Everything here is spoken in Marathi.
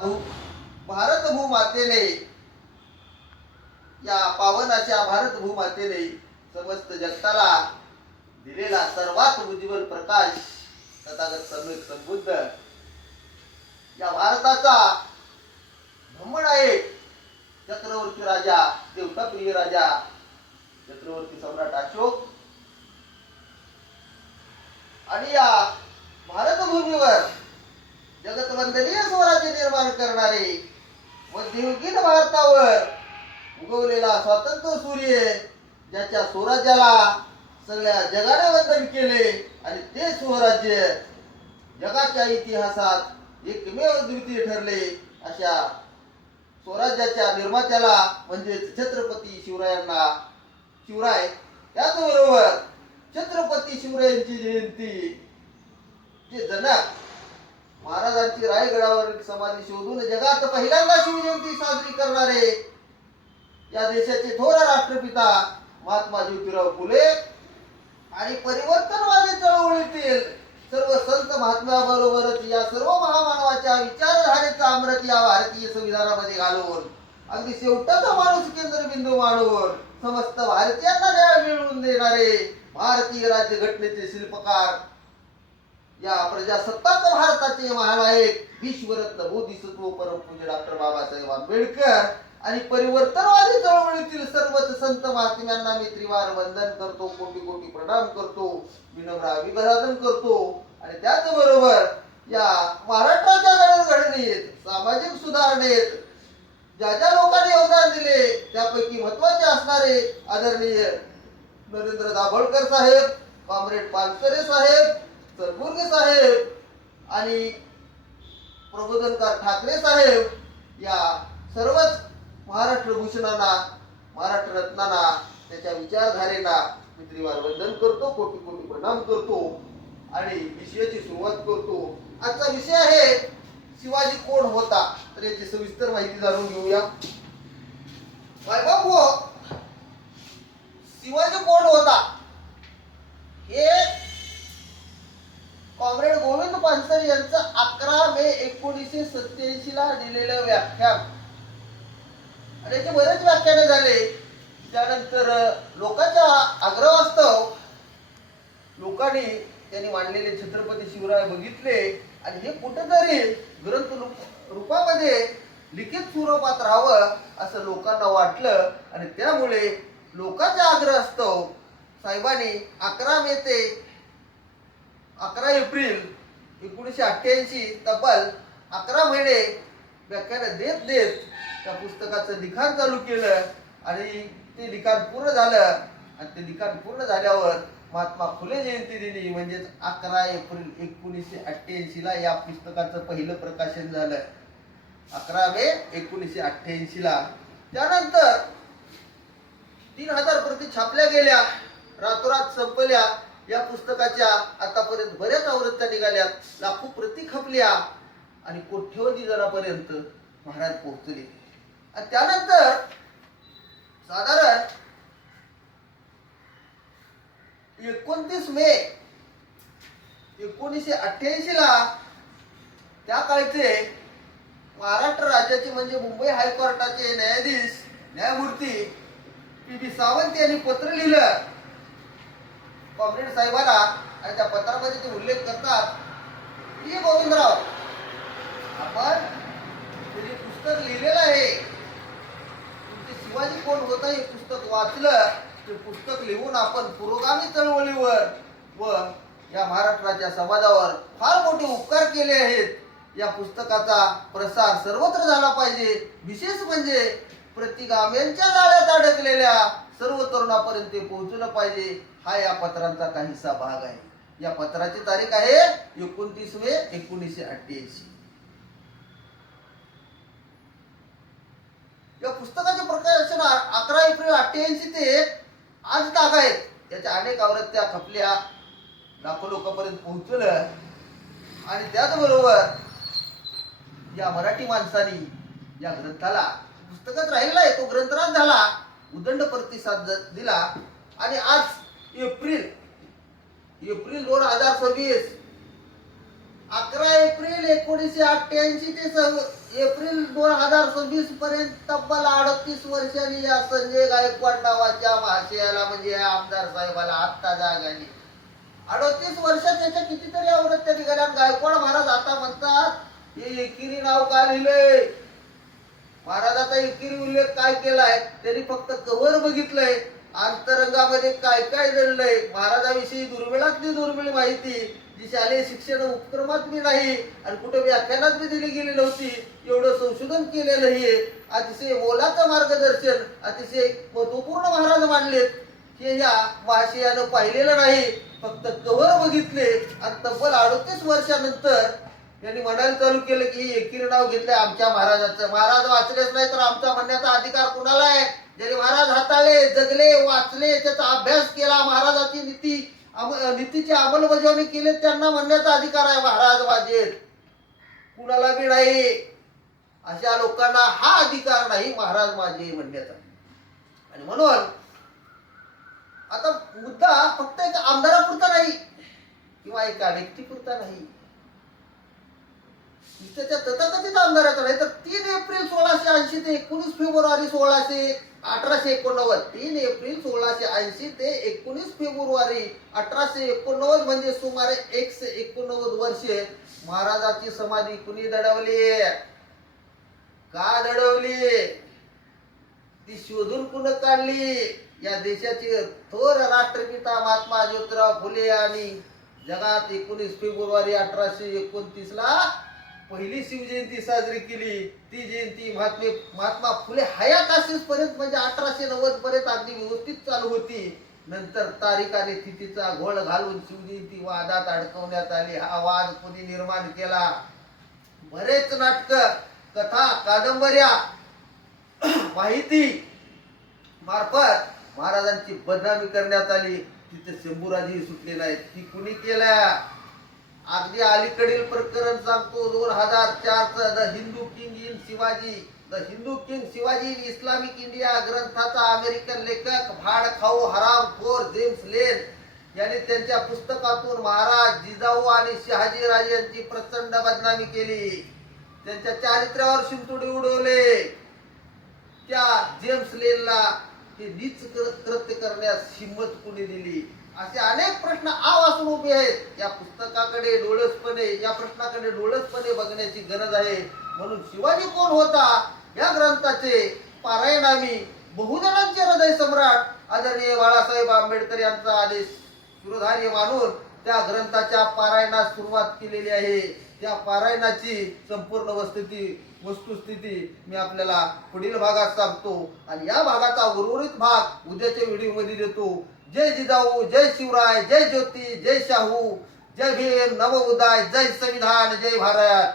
भारत भूमातेने, या पावनाच्या भारत भूमातेने समस्त जगताला दिलेला सर्वात उज्ज्वल प्रकाश तथागत सम्यक संबुद्ध या भारताचा ब्रह्मण आहे. चक्रवर्ती राजा, देवताप्रिय राजा, चक्रवर्ती सम्राट अशोक आणि या भारतभूमीवर जगतवंदनीय स्वराज्य निर्माण करणारे मध्ययुगीन भारतावर उगवलेला स्वातंत्र्य सूर्य, ज्याच्या स्वराज्याला सगळ्या जगाने वंदन केले आणि ते स्वराज्य जगाच्या इतिहासात एकमेव द्वितीय ठरले. अशा स्वराज्याच्या निर्मात्याला म्हणजेच छत्रपती शिवराय, त्याचबरोबर छत्रपती शिवरायांची जयंती, जे जनक महाराजांची रायगडावर समाधी शोधून जगात पहिल्यांदा शिवजयंती साजरी करणारे या देशाचे थोर राष्ट्रपिता महात्मा ज्योतिराव फुले आणि परिवर्तनवादी चळवळीतील सर्व संत महात्म्याबरोबरच या सर्व महामानवाच्या विचारधारेचा अमृत या भारतीय संविधानामध्ये घालून अगदी शेवटाचा माणूस केंद्रबिंदू मानून समस्त भारतीयांना न्याय मिळवून देणारे भारतीय राज्यघटनेचे शिल्पकार, या प्रजासत्ताक भारताचे महानायक, विश्वरत्न बोधिसत्व परमपूज्य डॉक्टर बाबासाहेब आंबेडकर आणि परिवर्तनवादी चळवळीतील सर्वच संत महात्म्यांना मी त्रिवार वंदन करतो, कोटी कोटी प्रणाम करतो, विनम्र अभिवादन करतो. आणि त्याचबरोबर या महाराष्ट्राच्या जडणघडणीत, सामाजिक सुधारणेत ज्या ज्या लोकांनी योगदान दिले त्यापैकी महत्वाचे असणारे आदरणीय नरेंद्र दाभोळकर साहेब, कॉम्रेड पानसरे साहेब, सरपुर्गे साहेब आणि प्रबोधनकार ठाकरे साहेब, या सर्वच महाराष्ट्र भूषणांना, महाराष्ट्र रत्नांना, त्याच्या विचारधारेला मी त्रिवार वंदन करतो, कोटी कोटी प्रणाम करतो आणि विषयाची सुरुवात करतो. आजचा विषय आहे शिवाजी कोण होता. तर याची सविस्तर माहिती जाणून घेऊया. बाबू, शिवाजी कोण होता हे कॉम्रेड गोविंद पानसरे यांचं 11 मे 1987 ला दिलेलं व्याख्यान, आणि याचे बरेच व्याख्याने झाले. त्यानंतर लोकांच्या आग्रहास्तव लोकांनी त्यांनी मांडलेले छत्रपती शिवराय बघितले आणि हे कुठेतरी ग्रंथ रूपामध्ये लिखित स्वरूपात राहावं असं लोकांना वाटलं आणि त्यामुळे लोकांच्या आग्रहास्तव साहेबांनी 11 मे ते 11 एप्रिल 1988 तब्बल 11 महिने व्याख्यान देत देत त्या पुस्तकाचं लिखाण चालू केलं आणि ते लिखाण पूर्ण झालं. आणि ते लिखाण पूर्ण झाल्यावर महात्मा फुले जयंती दिनी म्हणजेच 11 एप्रिल 1988 ला या पुस्तकाचं पहिलं प्रकाशन झालं. 11 मे 1988 ला. त्यानंतर 3000 प्रती छापल्या गेल्या, रातोरात संपल्या. या पुस्तकाच्या आतापर्यंत बऱ्याच आवृत्त्या निघाल्यात, लाखो प्रती खपल्या आणि कोट्यवधी जणांपर्यंत महाराज पोहोचले. आणि त्यानंतर साधारण 29 मे 1988 ला त्या काळचे महाराष्ट्र राज्याचे म्हणजे मुंबई हायकोर्टाचे न्यायमूर्ती पी सावंत यांनी पत्र लिहिलं कॉम्रेड साहेबांना. आणि त्या पत्रामध्ये ते उल्लेख करतात की गोविंदराव, आपण हे पुस्तक लिहिलेलं आहे, तुमचे शिवाजी कोण होता हे पुस्तक वाचलं, ते पुस्तक लिहून आपण पुरोगामी चळवळीवर व या महाराष्ट्राच्या समाजावर फार मोठे उपकार केले आहेत. या पुस्तकाचा प्रसार सर्वत्र झाला पाहिजे, विशेष म्हणजे प्रतिगाम्यांच्या जाळ्यात अडकलेल्या सर्व तरुणापर्यंत पोहोचलं पाहिजे. हा या पत्रांचा काहीसा भाग आहे. या पत्राची तारीख आहे 29 मे 1988. या पुस्तकाचे प्रकाशन 11 एप्रिल 88 ते आज ताग आहेत. त्याच्या अनेक आवृत्त्या खपल्या, लाखो लोकांपर्यंत पोहोचलं. आणि त्याचबरोबर या मराठी माणसांनी या ग्रंथाला, पुस्तकात राहिला आहे तो ग्रंथराज झाला, उदंड प्रतिसाद दिला. आणि आज एप्रिल 2026 11 एप्रिल 1988 ते एप्रिल 2026 पर्यंत तब्बल 38 वर्षांनी या संजय गायकवाड नावाच्या महाशयाला म्हणजे या आमदार साहेबाला आत्ता जाग आली. 38 वर्षात याच्या कितीतरी आवृत्त्या निघाल्या. गायकवाड महाराज आता म्हणतात हे एकेरी नाव का लिहिलंय. महाराजाचा एकेरी उल्लेख काय केलाय, त्यांनी फक्त कव्हर बघितलंय, अंतरंगामध्ये काय काय दडलंय. महाराजाविषयी दुर्मिळातली दुर्मिळ माहिती जी शालेय शिक्षण उपक्रमात बी नाही आणि कुठे व्याख्यानात बी दिली गेली नव्हती, एवढं संशोधन केलेलं हे अतिशय मोलाचं मार्गदर्शन अतिशय महत्वपूर्ण महाराज मानलेत. हे या महाशयानं पाहिलेलं नाही, फक्त कव्हर बघितले आणि तब्बल 38 वर्षानंतर यांनी म्हणायला चालू केलं की एकेरी नाव घेतलंय आमच्या महाराजाचं. महाराज वाचलेच नाही तर आमचा म्हणण्याचा अधिकार कुणाला आहे. ज्यांनी महाराज हाताळले, जगले, वाचले, त्याचा अभ्यास केला, महाराजाची नीतीची अंमलबजावणी केली, त्यांना म्हणण्याचा अधिकार आहे महाराज माझे, कुणाला बी नाही. अशा लोकांना हा अधिकार नाही महाराज माझे म्हणण्याचा. आणि म्हणून आता मुद्दा फक्त एक आमदारापुरता नाही किंवा एका व्यक्तीपुरता नाही, त्याच्या तथाकथित आमदाराचा नाही, तर 3 एप्रिल 1680 ते 19 फेब्रुवारी 1889 3 एप्रिल 1680 ते 19 फेब्रुवारी 1889 म्हणजे सुमारे 189 वर्षे महाराजाची समाधी कुणी दडवली, का दडवली, ती शोधून कुणी काढली. या देशाचे थोर राष्ट्रपिता महात्मा ज्योतिराव फुले आणि जगात 19 फेब्रुवारी 1829 ला पहिली शिवजयंती साजरी केली. ती जयंती महात्मा फुले हयात असेच पर्यंत म्हणजे 1890 पर्यंत अगदी व्यवस्थित चालू होती. नंतर तारीख आणि तिथीचा घोळ घालून शिवजयंती वादात अडकवण्यात आली. हा वाद कोणी निर्माण केला, बरेच नाटक, कथा, कादंबऱ्या, माहिती मार्फत महाराजांची बदनामी करण्यात आली. तिथे शंभूराजी सुटले नाहीत. ती कुणी केल्या, अगदी अलीकडील प्रकरण सांगतो. 2004 the Hindu king in Shivaji, the Hindu king Shivaji in Islamic India ग्रंथाचा अमेरिकन लेखक भाडखाऊ हरामखोर जेम्स लेन यांनी त्यांच्या पुस्तकातून महाराज जिजाऊ आणि शहाजी राजे यांची प्रचंड बदनामी केली, त्यांच्या चारित्र्यावर शिंतोडे उडवले. त्या जेम्स लेनला हे नीच कृत्य करण्यास हिंमत कुणी दिली, असे अनेक प्रश्न आवासून उभे आहेत. या पुस्तकाकडे डोळसपणे, या प्रश्नाकडे डोळसपणे बघण्याची गरज आहे. म्हणून शिवाजी कोण होता या ग्रंथाचे पारायण आम्ही बहुजनांचे हृदय सम्राट आदरणीय बाळासाहेब आंबेडकर यांचा आदेश शिरोधार्य मानून त्या ग्रंथाच्या पारायणास सुरुवात केलेली आहे. त्या पारायणाची संपूर्ण वस्तुस्थिती मी आपल्याला पुढील भागात सांगतो आणि या भागाचा उर्वरित भाग उद्याच्या व्हिडिओमध्ये देतो. जय जिजाऊ, जय शिवराय, जय ज्योती, जय शाहू, जय भीम, नव उदय, जय संविधान, जय भारत.